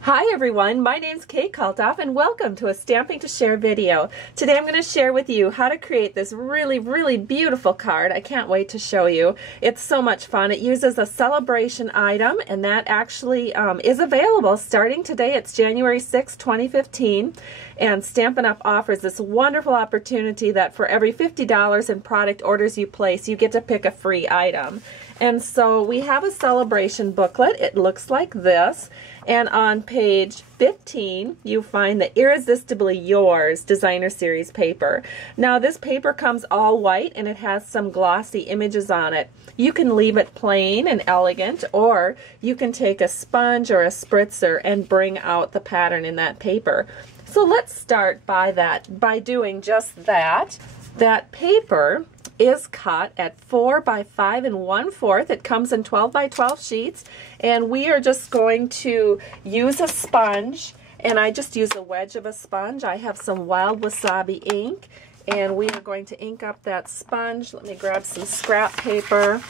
Hi everyone, my name's Kate Kalthoff and welcome to a Stamping to Share video. Today I'm going to share with you how to create this really beautiful card. I can't wait to show you. It's so much fun. It uses a Sale-a-bration item and that actually is available starting today. It's January 6, 2015, and Stampin' Up! Offers this wonderful opportunity that for every $50 in product orders you place, you get to pick a free item. And so we have a Sale-a-bration booklet. It looks like this. And on page 15, you find the Irresistibly Yours Designer Series paper. Now this paper comes all white and it has some glossy images on it. You can leave it plain and elegant, or you can take a sponge or a spritzer and bring out the pattern in that paper. So let's start by doing just that. That paper is cut at 4 by 5 1/4. It comes in 12 by 12 sheets, and we are just going to use a sponge, and I just use a wedge of a sponge. I have some Wild Wasabi ink, and we are going to ink up that sponge. Let me grab some scrap paper,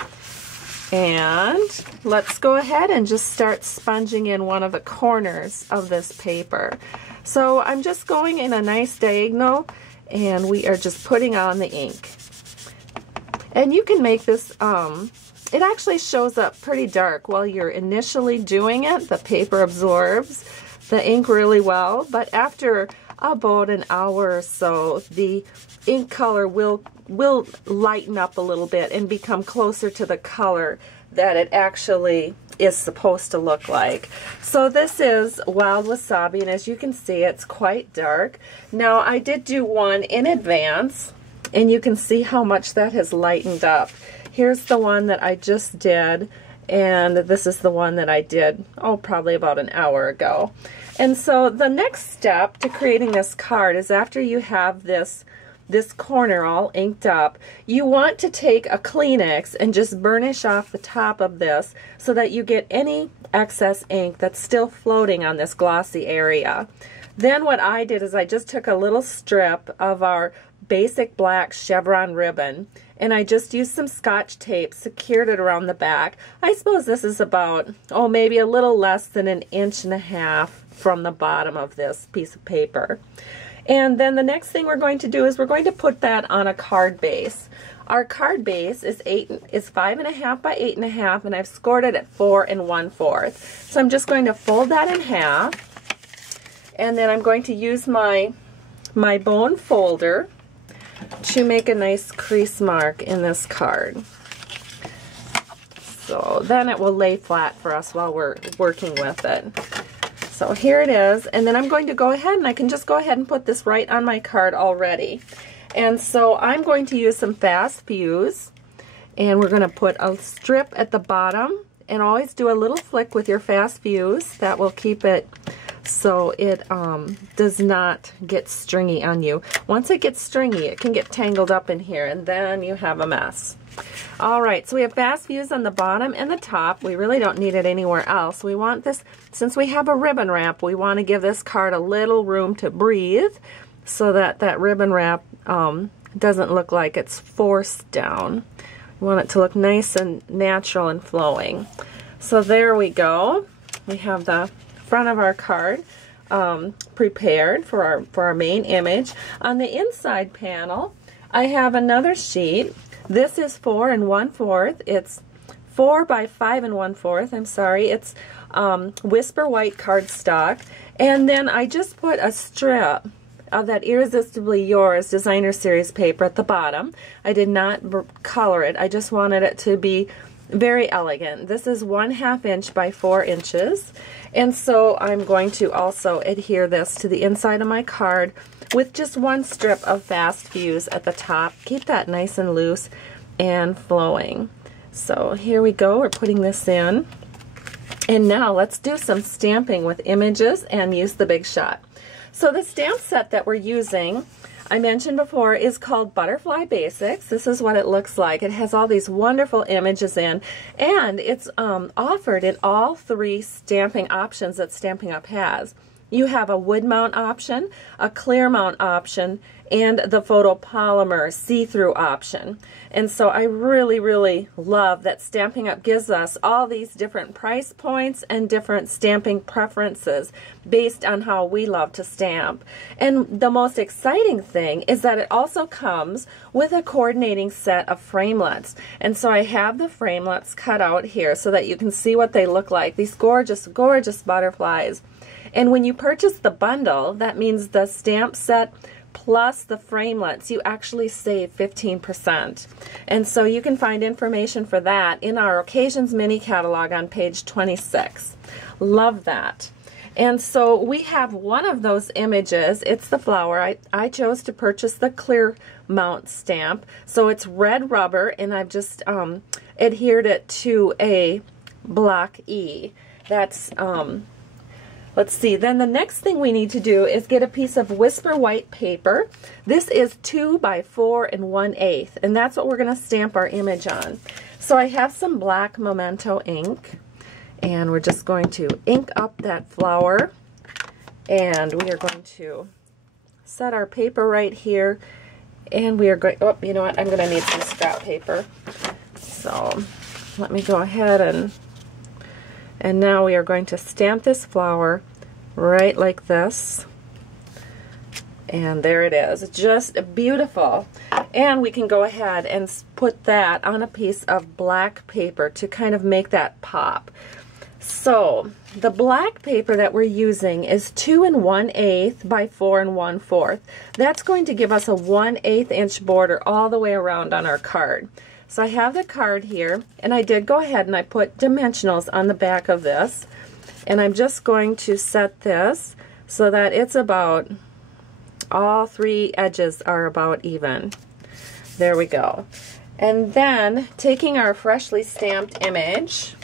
and let's go ahead and just start sponging in one of the corners of this paper. So I'm just going in a nice diagonal, and we are just putting on the ink. And you can make this, it actually shows up pretty dark while you're initially doing it. The paper absorbs the ink really well, but after about an hour or so, the ink color will lighten up a little bit and become closer to the color that it actually is supposed to look like. So this is Wild Wasabi, and as you can see, it's quite dark. Now I did do one in advance, and you can see how much that has lightened up. Here's the one that I just did, and this is the one that I did, probably about an hour ago. And so the next step to creating this card is after you have this corner all inked up, you want to take a Kleenex and just burnish off the top of this so that you get any excess ink that's still floating on this glossy area. Then what I did is I just took a little strip of our basic black chevron ribbon, and I just used some Scotch tape, secured it around the back. I suppose this is about, maybe a little less than 1.5 inches from the bottom of this piece of paper. And then the next thing we're going to do is we're going to put that on a card base. Our card base is 5.5 by 8.5, and I've scored it at 4 1/4. So I'm just going to fold that in half, and then I'm going to use my bone folder to make a nice crease mark in this card. So then it will lay flat for us while we're working with it. So here it is, and then I'm going to go ahead and I can just go ahead and put this right on my card already. And so I'm going to use some fast fuse, and we're going to put a strip at the bottom, and always do a little flick with your fast fuse. That will keep it so it does not get stringy on you. Once it gets stringy, it can get tangled up in here, and then you have a mess. Alright, so we have fast fuse on the bottom and the top. We really don't need it anywhere else. We want this, since we have a ribbon wrap, we want to give this card a little room to breathe so that that ribbon wrap doesn't look like it's forced down. We want it to look nice and natural and flowing. So there we go. We have the front of our card prepared for our main image. On the inside panel, I have another sheet. This is 4 1/4. It's 4 by 5 1/4. I'm sorry. It's Whisper White cardstock, and then I just put a strip of that Irresistibly Yours Designer Series paper at the bottom. I did not color it. I just wanted it to be very elegant. This is 1/2 inch by 4 inches, and so I'm going to also adhere this to the inside of my card with just one strip of fast fuse at the top. Keep that nice and loose and flowing. So here we go. We're putting this in, and now let's do some stamping with images and use the Big Shot. So the stamp set that we're using, I mentioned before, is called Butterfly Basics. This is what it looks like. It has all these wonderful images in, and it's offered in all 3 stamping options that Stampin' Up! Has. You have a wood mount option, a clear mount option, and the photopolymer see-through option. And so I really, really love that Stampin' Up! Gives us all these different price points and different stamping preferences based on how we love to stamp. And the most exciting thing is that it also comes with a coordinating set of framelets. And so I have the framelets cut out here so that you can see what they look like. These gorgeous, gorgeous butterflies. And when you purchase the bundle, that means the stamp set plus the framelets, you actually save 15%. And so you can find information for that in our Occasions mini catalog on page 26. Love that. And so we have one of those images. It's the flower. I chose to purchase the clear mount stamp. So it's red rubber, and I've just adhered it to a block E. That's let's see, then the next thing we need to do is get a piece of Whisper White paper. This is 2 by 4 1/8, and that's what we're going to stamp our image on. So I have some black Memento ink, and we're just going to ink up that flower, and we are going to set our paper right here, and we are going, oh, you know what, I'm going to need some scrap paper. So let me go ahead and now we are going to stamp this flower right like this. And there it is. Just beautiful. And we can go ahead and put that on a piece of black paper to kind of make that pop. So the black paper that we're using is 2 1/8 by 4 1/4. That's going to give us a 1/8 inch border all the way around on our card. So I have the card here, and I did go ahead and I put dimensionals on the back of this, and I'm just going to set this so that it's about, all 3 edges are about even. There we go. And then taking our freshly stamped image,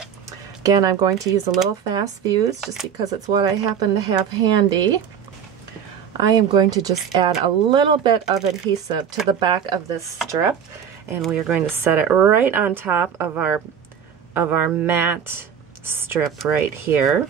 again I'm going to use a little fast fuse just because it's what I happen to have handy. I am going to just add a little bit of adhesive to the back of this strip, and we are going to set it right on top of our matte strip right here.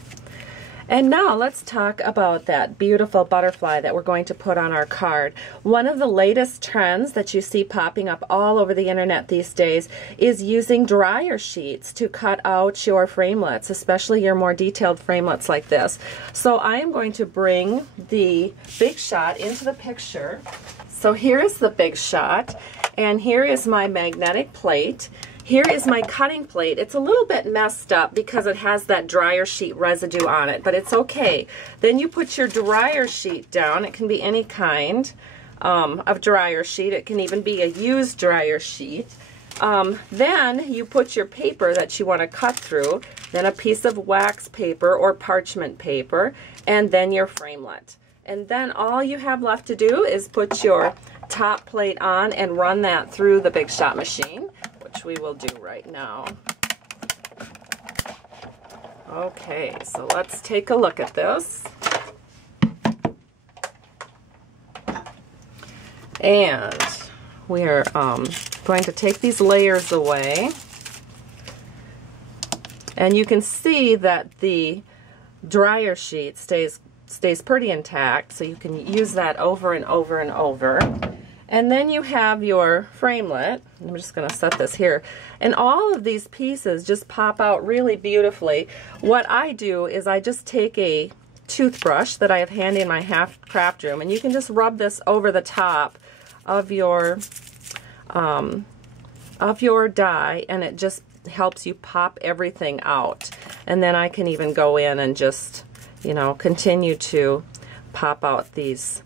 And now let's talk about that beautiful butterfly that we're going to put on our card. One of the latest trends that you see popping up all over the internet these days is using dryer sheets to cut out your framelets, especially your more detailed framelets like this. So I am going to bring the Big Shot into the picture. So here is the Big Shot, and here is my magnetic plate. Here is my cutting plate. It's a little bit messed up because it has that dryer sheet residue on it, but it's okay. Then you put your dryer sheet down. It can be any kind of dryer sheet. It can even be a used dryer sheet. Then you put your paper that you want to cut through, then a piece of wax paper or parchment paper, and then your framelit. And then all you have left to do is put your top plate on and run that through the Big Shot machine, which we will do right now. Okay, so let's take a look at this. And we are going to take these layers away. And you can see that the dryer sheet stays pretty intact, so you can use that over and over and over. And then you have your framelit. I'm just going to set this here. And all of these pieces just pop out really beautifully. What I do is I just take a toothbrush that I have handy in my half craft room, and you can just rub this over the top of your die, and it just helps you pop everything out. And then I can even go in and just, you know, continue to pop out these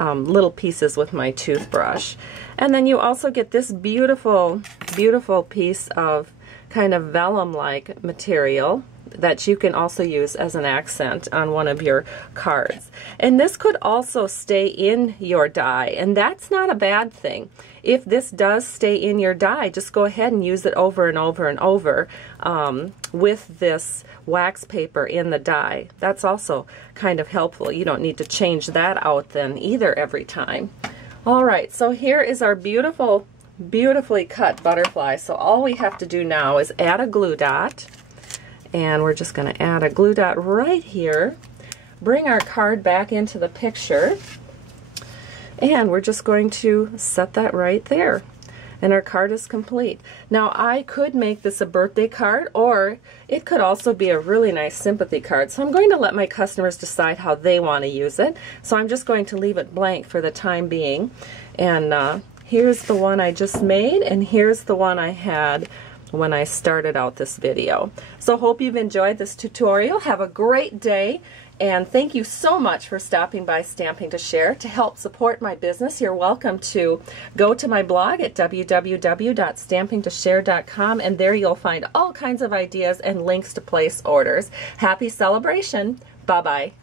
little pieces with my toothbrush. And then you also get this beautiful, beautiful piece of kind of vellum-like material that you can also use as an accent on one of your cards. And this could also stay in your die, and that's not a bad thing. If this does stay in your die, just go ahead and use it over and over and over with this wax paper in the die. That's also kind of helpful. You don't need to change that out then either every time. All right, so here is our beautiful, beautifully cut butterfly. So all we have to do now is add a glue dot. And we're just going to add a glue dot right here. bring our card back into the picture, and we're just going to set that right there. And our card is complete. Now I could make this a birthday card, or it could also be a really nice sympathy card. So I'm going to let my customers decide how they want to use it. So I'm just going to leave it blank for the time being. And here's the one I just made, and here's the one I had when I started out this video. So hope you've enjoyed this tutorial. Have a great day. And thank you so much for stopping by Stamping to Share. To help support my business, you're welcome to go to my blog at www.stampingtoshare.com, and there you'll find all kinds of ideas and links to place orders. Happy celebration. Bye-bye.